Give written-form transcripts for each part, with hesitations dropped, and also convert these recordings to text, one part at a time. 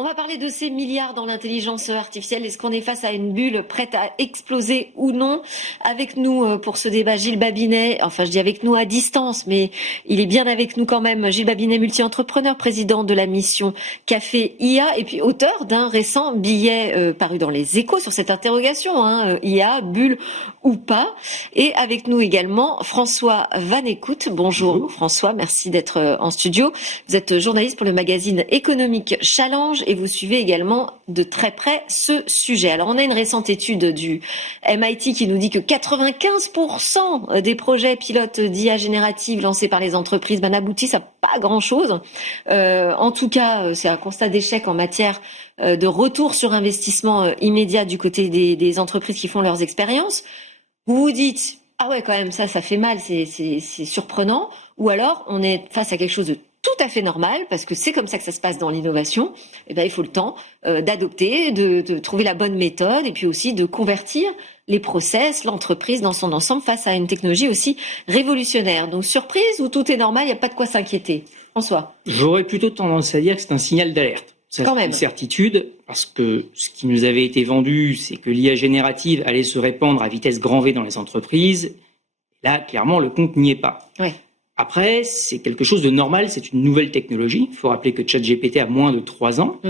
On va parler de ces milliards dans l'intelligence artificielle. Est-ce qu'on est face à une bulle prête à exploser ou non? Avec nous pour ce débat, Gilles Babinet. Enfin, je dis avec nous à distance, mais il est bien avec nous quand même. Gilles Babinet, multi-entrepreneur, président de la mission Café IA et puis auteur d'un récent billet paru dans les Échos sur cette interrogation, IA, bulle ou pas. Et avec nous également François Vanécoute. Bonjour François, merci d'être en studio. Vous êtes journaliste pour le magazine économique Challenge et vous suivez également de très près ce sujet. Alors on a une récente étude du MIT qui nous dit que 95% des projets pilotes d'IA générative lancés par les entreprises n'aboutissent à pas grand-chose. En tout cas, c'est un constat d'échec en matière de retour sur investissement immédiat du côté des entreprises qui font leurs expériences. Vous vous dites, ah ouais, quand même, ça fait mal, c'est surprenant. Ou alors, on est face à quelque chose de tout à fait normal, parce que c'est comme ça que ça se passe dans l'innovation. Et ben, il faut le temps d'adopter, de trouver la bonne méthode, et puis aussi de convertir les process, l'entreprise dans son ensemble face à une technologie aussi révolutionnaire. Donc, surprise ou tout est normal, il n'y a pas de quoi s'inquiéter. François? J'aurais plutôt tendance à dire que c'est un signal d'alerte. C'est une certitude, parce que ce qui nous avait été vendu, c'est que l'IA générative allait se répandre à vitesse grand V dans les entreprises. Là, clairement, le compte n'y est pas. Ouais. Après, c'est quelque chose de normal, c'est une nouvelle technologie. Il faut rappeler que ChatGPT a moins de 3 ans.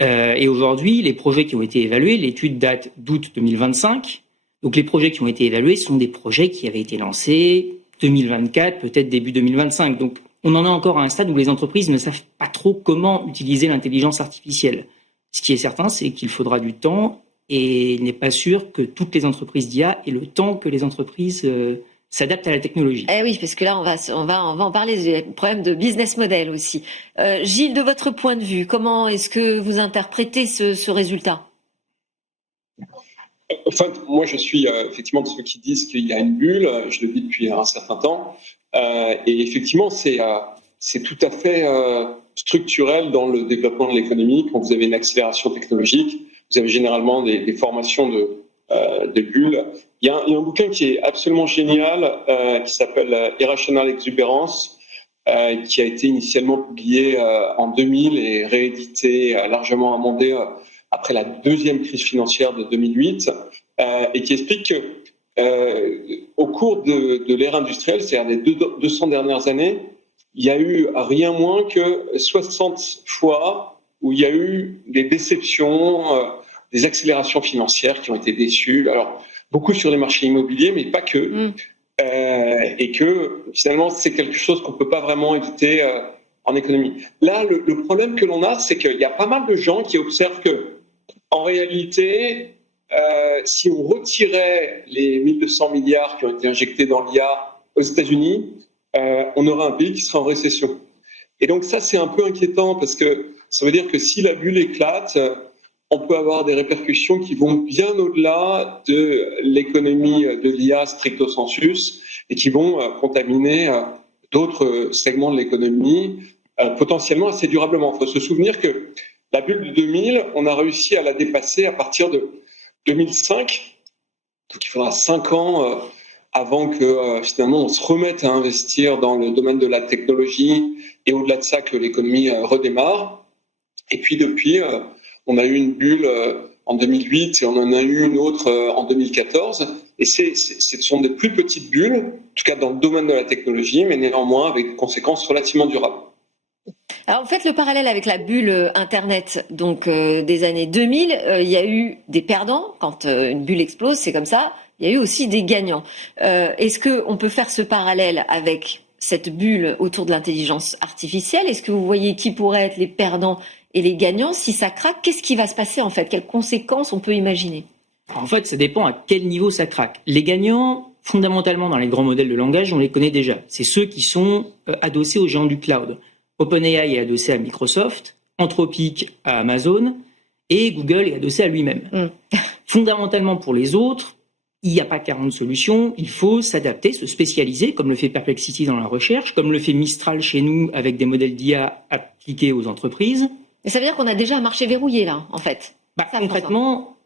Et aujourd'hui, les projets qui ont été évalués, l'étude date d'août 2025. Donc les projets qui ont été évalués sont des projets qui avaient été lancés 2024, peut-être début 2025. Donc on en est encore à un stade où les entreprises ne savent pas trop comment utiliser l'intelligence artificielle. Ce qui est certain, c'est qu'il faudra du temps et il n'est pas sûr que toutes les entreprises d'IA aient le temps que les entreprises s'adaptent à la technologie. Eh oui, parce que là, on va en parler des problèmes de business model aussi. Gilles, de votre point de vue, comment est-ce que vous interprétez ce résultat? Enfin, moi, je suis effectivement de ceux qui disent qu'il y a une bulle. Je le vis depuis un certain temps. Et effectivement, c'est tout à fait structurel dans le développement de l'économie. Quand vous avez une accélération technologique, vous avez généralement des formations de bulles. Il y a un bouquin qui est absolument génial, qui s'appelle Irrational Exuberance, qui a été initialement publié en 2000 et réédité, largement amendé après la deuxième crise financière de 2008, et qui explique que au cours de l'ère industrielle, c'est-à-dire des 200 dernières années, il y a eu rien moins que 60 fois où il y a eu des déceptions, des accélérations financières qui ont été déçues. Alors, beaucoup sur les marchés immobiliers, mais pas que. Et que finalement, c'est quelque chose qu'on ne peut pas vraiment éviter en économie. Là, le problème que l'on a, c'est qu'il y a pas mal de gens qui observent que, en réalité, si on retirait les 1200 milliards qui ont été injectés dans l'IA aux États-Unis, on aurait un pays qui serait en récession. Et donc ça, c'est un peu inquiétant parce que ça veut dire que si la bulle éclate, on peut avoir des répercussions qui vont bien au-delà de l'économie de l'IA stricto sensus et qui vont contaminer d'autres segments de l'économie potentiellement assez durablement. Il faut se souvenir que la bulle de 2000, on a réussi à la dépasser à partir de 2005. Donc il faudra 5 ans avant que finalement on se remette à investir dans le domaine de la technologie et au-delà de ça que l'économie redémarre. Et puis depuis, on a eu une bulle en 2008 et on en a eu une autre en 2014. Et ce sont des plus petites bulles, en tout cas dans le domaine de la technologie, mais néanmoins avec des conséquences relativement durables. Alors, vous faites le parallèle avec la bulle Internet, donc des années 2000. Il y a eu des perdants. Quand une bulle explose, c'est comme ça. Il y a eu aussi des gagnants. Est-ce qu'on peut faire ce parallèle avec cette bulle autour de l'intelligence artificielle? Est-ce que vous voyez qui pourraient être les perdants et les gagnants? Si ça craque, qu'est-ce qui va se passer en fait? Quelles conséquences on peut imaginer? En fait, ça dépend à quel niveau ça craque. Les gagnants, fondamentalement, dans les grands modèles de langage, on les connaît déjà. C'est ceux qui sont adossés aux géants du cloud. OpenAI est adossé à Microsoft, Anthropic à Amazon et Google est adossé à lui-même. Fondamentalement, pour les autres, il n'y a pas 40 solutions. Il faut s'adapter, se spécialiser, comme le fait Perplexity dans la recherche, comme le fait Mistral chez nous avec des modèles d'IA appliqués aux entreprises. Mais ça veut dire qu'on a déjà un marché verrouillé là, en fait. Concrètement,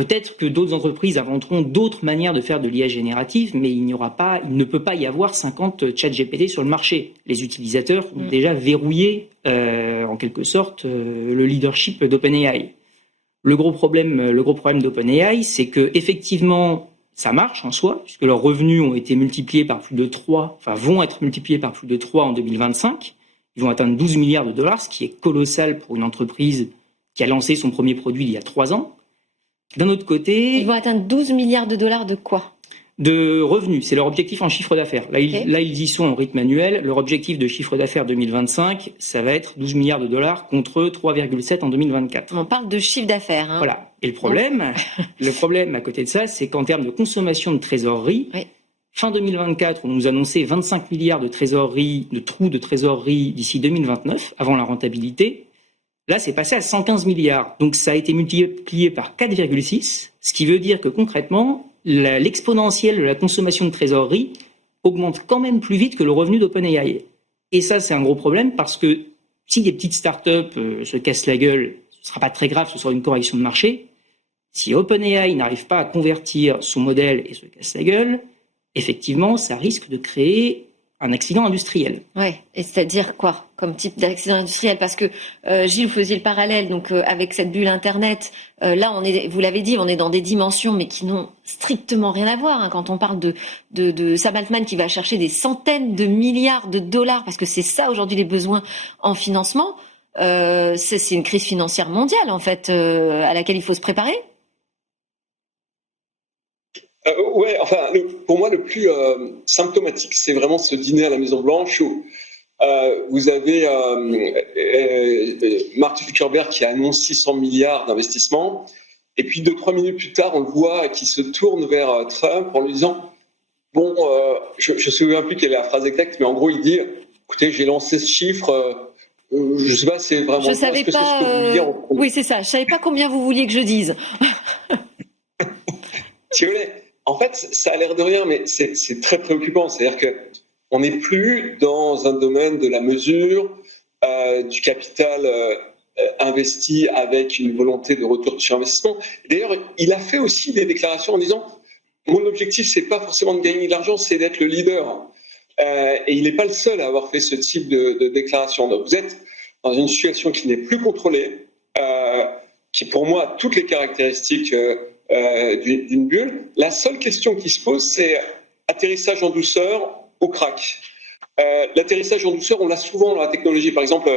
Peut-être que d'autres entreprises inventeront d'autres manières de faire de l'IA générative, mais il ne peut pas y avoir 50 ChatGPT sur le marché. Les utilisateurs ont déjà verrouillé, en quelque sorte, le leadership d'OpenAI. Le gros problème d'OpenAI, c'est que effectivement, ça marche en soi, puisque leurs revenus ont été multipliés par plus de 3, vont être multipliés par plus de 3 en 2025. Ils vont atteindre 12 milliards de dollars, ce qui est colossal pour une entreprise qui a lancé son premier produit il y a 3 ans. D'un autre côté... Ils vont atteindre 12 milliards de dollars de quoi ? De revenus. C'est leur objectif en chiffre d'affaires. Là, ils y sont en rythme annuel. Leur objectif de chiffre d'affaires 2025, ça va être 12 milliards de dollars contre 3,7 en 2024. On parle de chiffre d'affaires. Voilà. Et le problème à côté de ça, c'est qu'en termes de consommation de trésorerie, fin 2024, on nous annonçait 25 milliards de trous de trésorerie d'ici 2029, avant la rentabilité. Là, c'est passé à 115 milliards. Donc, ça a été multiplié par 4,6, ce qui veut dire que concrètement, l'exponentielle de la consommation de trésorerie augmente quand même plus vite que le revenu d'OpenAI. Et ça, c'est un gros problème parce que si des petites startups se cassent la gueule, ce ne sera pas très grave, ce sera une correction de marché. Si OpenAI n'arrive pas à convertir son modèle et se casse la gueule, effectivement, ça risque de créer un accident industriel. Ouais, et c'est-à-dire quoi comme type d'accident industriel ? Parce que Gilles, vous faisiez le parallèle donc avec cette bulle Internet. Là, vous l'avez dit, on est dans des dimensions mais qui n'ont strictement rien à voir. Quand on parle de Sam Altman qui va chercher des centaines de milliards de dollars, parce que c'est ça aujourd'hui les besoins en financement. C'est une crise financière mondiale en fait à laquelle il faut se préparer. Pour moi, le plus symptomatique, c'est vraiment ce dîner à la Maison-Blanche où vous avez Mark Zuckerberg qui annonce 600 milliards d'investissements, et puis 2-3 minutes plus tard, on le voit qui se tourne vers Trump en lui disant je ne me souviens plus quelle est la phrase exacte, mais en gros, il dit écoutez, j'ai lancé ce chiffre, je ne sais pas, c'est vraiment. Je savais pas. C'est ce que vous vouliez Oui, c'est ça. Je savais pas combien vous vouliez que je dise. Si vous voulez. En fait, ça a l'air de rien, mais c'est très préoccupant. C'est-à-dire qu'on n'est plus dans un domaine de la mesure, du capital investi avec une volonté de retour sur investissement. D'ailleurs, il a fait aussi des déclarations en disant « Mon objectif, c'est pas forcément de gagner de l'argent, c'est d'être le leader. » Et il n'est pas le seul à avoir fait ce type de déclaration. Donc, vous êtes dans une situation qui n'est plus contrôlée, qui, pour moi, a toutes les caractéristiques d'une bulle. La seule question qui se pose, c'est atterrissage en douceur ou crack. L'atterrissage en douceur, on l'a souvent dans la technologie. Par exemple,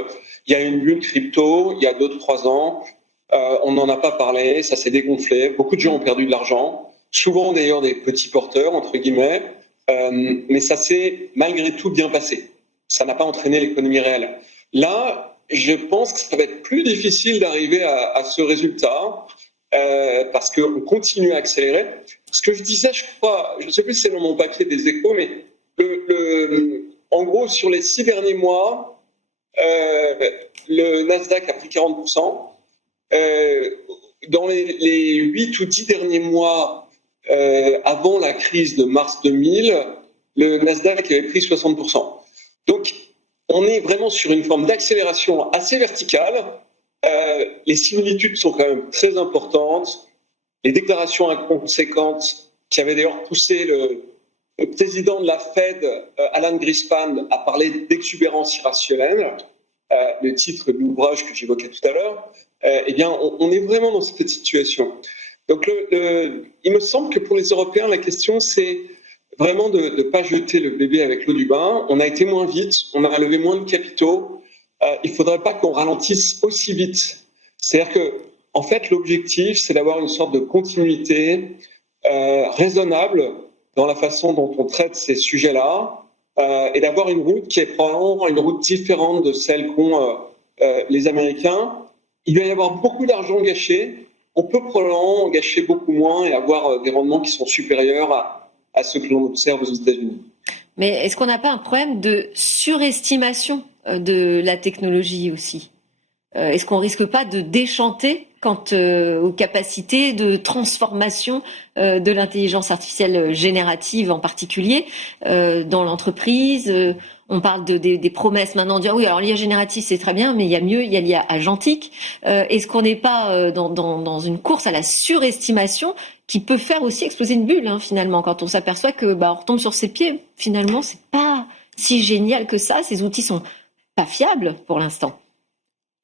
il y a une bulle crypto, il y a 2-3 ans, on n'en a pas parlé, ça s'est dégonflé, beaucoup de gens ont perdu de l'argent, souvent d'ailleurs des petits porteurs, entre guillemets, mais ça s'est malgré tout bien passé. Ça n'a pas entraîné l'économie réelle. Là, je pense que ça va être plus difficile d'arriver à ce résultat, parce qu'on continue à accélérer. Ce que je disais, je crois, je ne sais plus si c'est dans mon papier des Échos, mais en gros, sur les 6 derniers mois, le Nasdaq a pris 40%. Dans les 8 ou 10 derniers mois, avant la crise de mars 2000, le Nasdaq avait pris 60%. Donc, on est vraiment sur une forme d'accélération assez verticale. Les similitudes sont quand même très importantes. Les déclarations inconséquentes qui avaient d'ailleurs poussé le président de la Fed, Alan Greenspan, à parler d'exubérance irrationnelle, le titre de l'ouvrage que j'évoquais tout à l'heure, eh bien, on est vraiment dans cette situation. Donc, il me semble que pour les Européens, la question, c'est vraiment de ne pas jeter le bébé avec l'eau du bain. On a été moins vite, on a levé moins de capitaux. Il ne faudrait pas qu'on ralentisse aussi vite. C'est-à-dire que, en fait, l'objectif, c'est d'avoir une sorte de continuité raisonnable dans la façon dont on traite ces sujets-là, et d'avoir une route qui est probablement une route différente de celle qu'ont les Américains. Il va y avoir beaucoup d'argent gâché. On peut probablement gâcher beaucoup moins et avoir des rendements qui sont supérieurs à ceux que l'on observe aux États-Unis. Mais est-ce qu'on n'a pas un problème de surestimation de la technologie aussi ? Est-ce qu'on risque pas de déchanter quant aux capacités de transformation de l'intelligence artificielle générative en particulier dans l'entreprise ? On parle des promesses maintenant, dire oui, alors l'IA générative c'est très bien, mais il y a mieux, il y a l'IA agentique. Est-ce qu'on n'est pas dans une course à la surestimation qui peut faire aussi exploser une bulle, finalement, quand on s'aperçoit que on retombe sur ses pieds. Finalement, c'est pas si génial que ça. Ces outils sont pas fiables pour l'instant.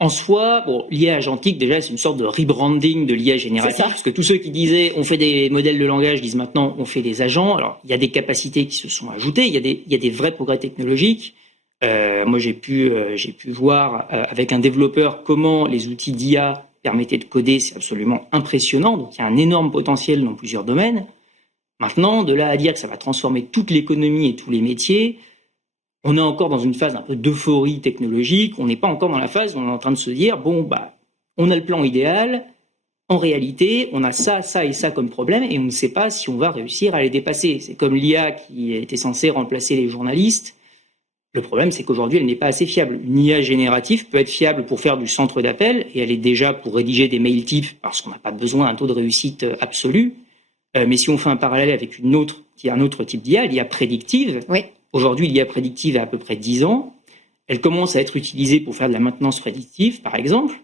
En soi, l'IA agentique, déjà, c'est une sorte de rebranding de l'IA générative, parce que tous ceux qui disaient on fait des modèles de langage disent maintenant on fait des agents. Alors, il y a des capacités qui se sont ajoutées, il y a des vrais progrès technologiques. Moi, j'ai pu voir avec un développeur comment les outils d'IA permettaient de coder, c'est absolument impressionnant. Donc, il y a un énorme potentiel dans plusieurs domaines. Maintenant, de là à dire que ça va transformer toute l'économie et tous les métiers, on est encore dans une phase un peu d'euphorie technologique. On n'est pas encore dans la phase où on est en train de se dire on a le plan idéal. En réalité, on a ça, ça et ça comme problème et on ne sait pas si on va réussir à les dépasser. C'est comme l'IA qui était censée remplacer les journalistes. Le problème, c'est qu'aujourd'hui, elle n'est pas assez fiable. Une IA générative peut être fiable pour faire du centre d'appel et elle est déjà pour rédiger des mails types parce qu'on n'a pas besoin d'un taux de réussite absolu. Mais si on fait un parallèle avec un autre type d'IA, l'IA prédictive. Oui. Aujourd'hui, l'IA prédictive a à peu près 10 ans. Elle commence à être utilisée pour faire de la maintenance prédictive, par exemple.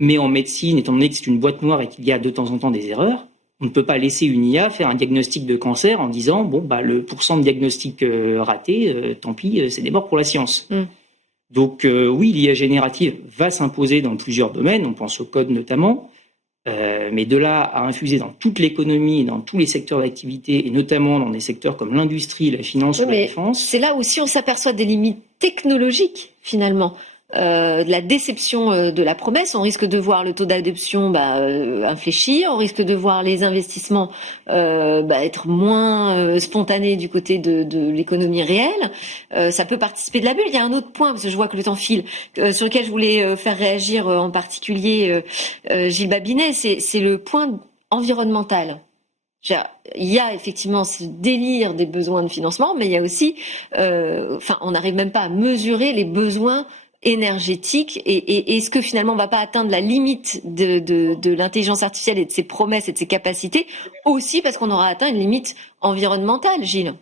Mais en médecine, étant donné que c'est une boîte noire et qu'il y a de temps en temps des erreurs, on ne peut pas laisser une IA faire un diagnostic de cancer en disant le pourcent de diagnostic raté, tant pis, c'est des morts pour la science. Donc oui, l'IA générative va s'imposer dans plusieurs domaines, on pense au code notamment, mais de là à infuser dans toute l'économie, dans tous les secteurs d'activité, et notamment dans des secteurs comme l'industrie, la finance ou la défense. C'est là aussi on s'aperçoit des limites technologiques, finalement. De la déception de la promesse, on risque de voir le taux d'adoption infléchir, on risque de voir les investissements être moins spontanés du côté de l'économie réelle. Ça peut participer de la bulle. Il y a un autre point, parce que je vois que le temps file, sur lequel je voulais faire réagir en particulier Gilles Babinet, c'est le point environnemental. Il y a effectivement ce délire des besoins de financement, mais il y a aussi, on n'arrive même pas à mesurer les besoins énergétique et est-ce que finalement on va pas atteindre la limite de l'intelligence artificielle et de ses promesses et de ses capacités aussi parce qu'on aura atteint une limite environnementale, Gilles?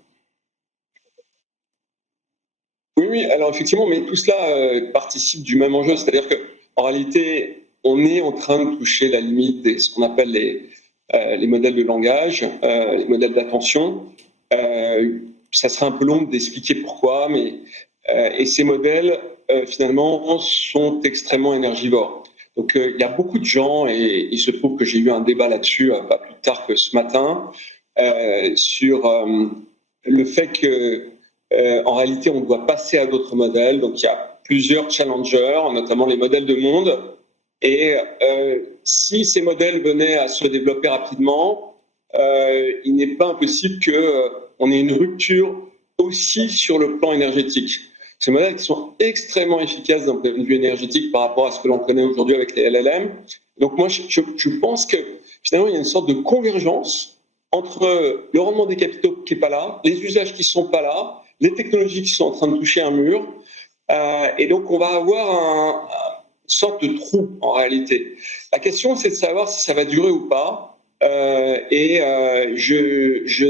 Oui, alors effectivement, mais tout cela participe du même enjeu, c'est-à-dire que en réalité, on est en train de toucher la limite de ce qu'on appelle les modèles de langage, les modèles d'attention. Ça serait un peu long d'expliquer pourquoi, mais et ces modèles finalement sont extrêmement énergivores. Donc il y a beaucoup de gens, et il se trouve que j'ai eu un débat là-dessus pas plus tard que ce matin, sur le fait que en réalité on doit passer à d'autres modèles. Donc il y a plusieurs challengers, notamment les modèles de monde, et si ces modèles venaient à se développer rapidement, il n'est pas impossible qu'on ait une rupture aussi sur le plan énergétique. Ces modèles qui sont extrêmement efficaces d'un point de vue énergétique par rapport à ce que l'on connaît aujourd'hui avec les LLM. Donc moi, je pense que finalement, il y a une sorte de convergence entre le rendement des capitaux qui n'est pas là, les usages qui ne sont pas là, les technologies qui sont en train de toucher un mur. Et donc, on va avoir une sorte de trou en réalité. La question, c'est de savoir si ça va durer ou pas. Je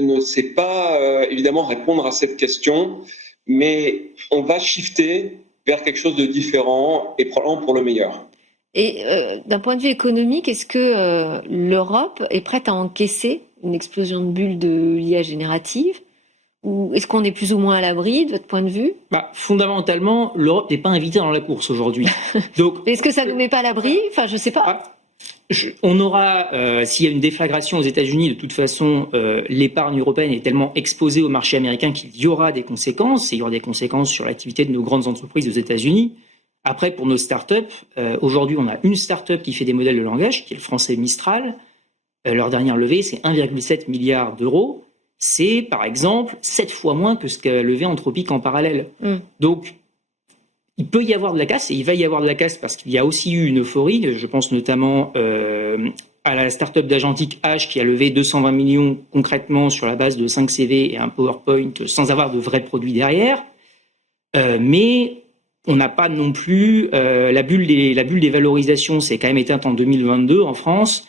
ne sais pas évidemment répondre à cette question, mais on va shifter vers quelque chose de différent et probablement pour le meilleur. Et d'un point de vue économique, est-ce que l'Europe est prête à encaisser une explosion de bulles de l'IA générative? Ou est-ce qu'on est plus ou moins à l'abri de votre point de vue? Fondamentalement, l'Europe n'est pas invitée dans la course aujourd'hui. Donc, est-ce que ça ne nous met pas à l'abri? Enfin, je sais pas. On aura, s'il y a une déflagration aux États-Unis, de toute façon, l'épargne européenne est tellement exposée au marché américain qu'il y aura des conséquences, et il y aura des conséquences sur l'activité de nos grandes entreprises aux États-Unis. Après, pour nos startups, aujourd'hui, on a une startup qui fait des modèles de langage, qui est le français Mistral. Leur dernière levée, c'est 1,7 milliard d'euros. C'est, par exemple, 7 fois moins que ce qu'a levé Anthropic en parallèle. Donc, il peut y avoir de la casse, et il va y avoir de la casse parce qu'il y a aussi eu une euphorie. Je pense notamment à la start-up d'Agentic H qui a levé 220 millions concrètement sur la base de 5 CV et un PowerPoint sans avoir de vrais produits derrière. Mais on n'a pas non plus... la bulle des valorisations s'est quand même éteinte en 2022 en France.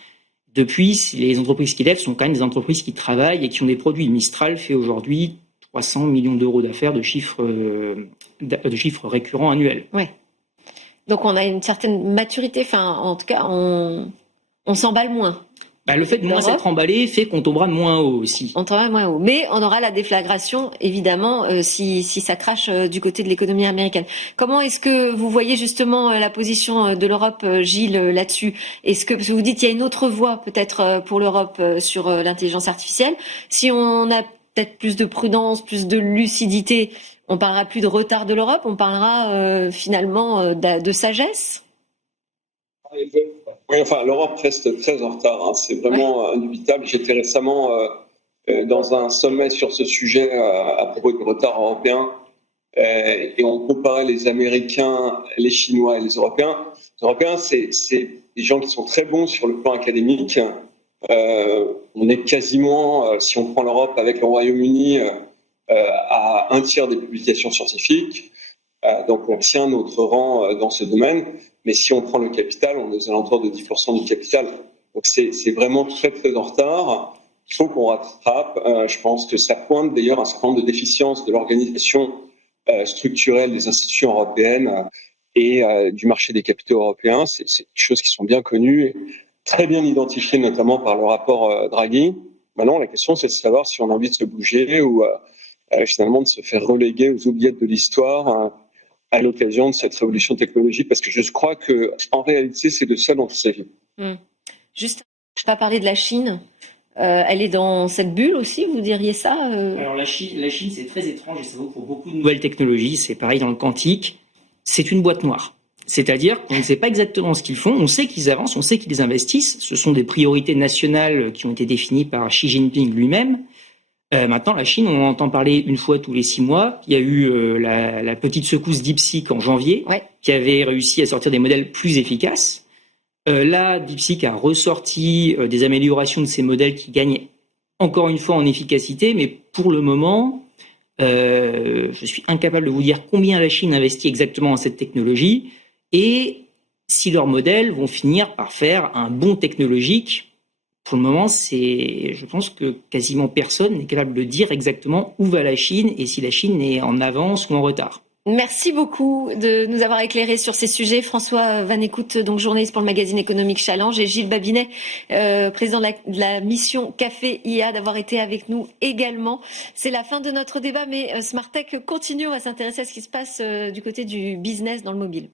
Depuis, les entreprises qui lèvent sont quand même des entreprises qui travaillent et qui ont des produits. Mistral fait aujourd'hui 300 millions d'euros d'affaires de chiffres récurrents annuels. Ouais. Donc on a une certaine maturité, enfin en tout cas on s'emballe moins. Le fait de moins s'être emballé fait qu'on tombera moins haut aussi. On tombera moins haut. Mais on aura la déflagration, évidemment, si ça crache du côté de l'économie américaine. Comment est-ce que vous voyez justement la position de l'Europe, Gilles, là-dessus? Est-ce que vous dites qu'il y a une autre voie peut-être pour l'Europe sur l'intelligence artificielle? Si on a peut-être plus de prudence, plus de lucidité, on parlera plus de retard de l'Europe, on parlera finalement de sagesse? Oui, enfin, l'Europe reste très en retard, c'est vraiment indubitable. J'étais récemment dans un sommet sur ce sujet à propos du retard européen et on comparait les Américains, les Chinois et les Européens. Les Européens, c'est des gens qui sont très bons sur le plan académique. On est quasiment, si on prend l'Europe avec le Royaume-Uni, à un tiers des publications scientifiques. Donc on tient notre rang dans ce domaine. Mais si on prend le capital, on est aux alentours de 10% du capital. Donc c'est vraiment très très en retard. Il faut qu'on rattrape. Je pense que ça pointe d'ailleurs un certain nombre de déficiences de l'organisation structurelle des institutions européennes et du marché des capitaux européens. C'est des choses qui sont bien connues, très bien identifiées notamment par le rapport Draghi. Maintenant, la question c'est de savoir si on a envie de se bouger ou finalement de se faire reléguer aux oubliettes de l'histoire à l'occasion de cette révolution technologique, parce que je crois qu'en réalité, c'est de ça dont il s'agit. Juste, je ne vais pas parler de la Chine. Elle est dans cette bulle aussi, vous diriez ça Alors la Chine, c'est très étrange et ça vaut pour beaucoup de nouvelles technologies. C'est pareil dans le quantique. C'est une boîte noire. C'est-à-dire qu'on ne sait pas exactement ce qu'ils font. On sait qu'ils avancent, on sait qu'ils investissent. Ce sont des priorités nationales qui ont été définies par Xi Jinping lui-même. Maintenant, la Chine, on en entend parler une fois tous les 6 mois. Il y a eu la petite secousse DeepSeek en janvier, qui avait réussi à sortir des modèles plus efficaces. Là, DeepSeek a ressorti des améliorations de ces modèles qui gagnent encore une fois en efficacité, mais pour le moment, je suis incapable de vous dire combien la Chine investit exactement dans cette technologie et si leurs modèles vont finir par faire un bond technologique. Pour le moment, je pense que quasiment personne n'est capable de dire exactement où va la Chine et si la Chine est en avance ou en retard. Merci beaucoup de nous avoir éclairés sur ces sujets. François Van Écoute, donc journaliste pour le magazine économique Challenge, et Gilles Babinet, président de la mission Café IA, d'avoir été avec nous également. C'est la fin de notre débat, mais Smart Tech continue. On va s'intéresser à ce qui se passe du côté du business dans le mobile.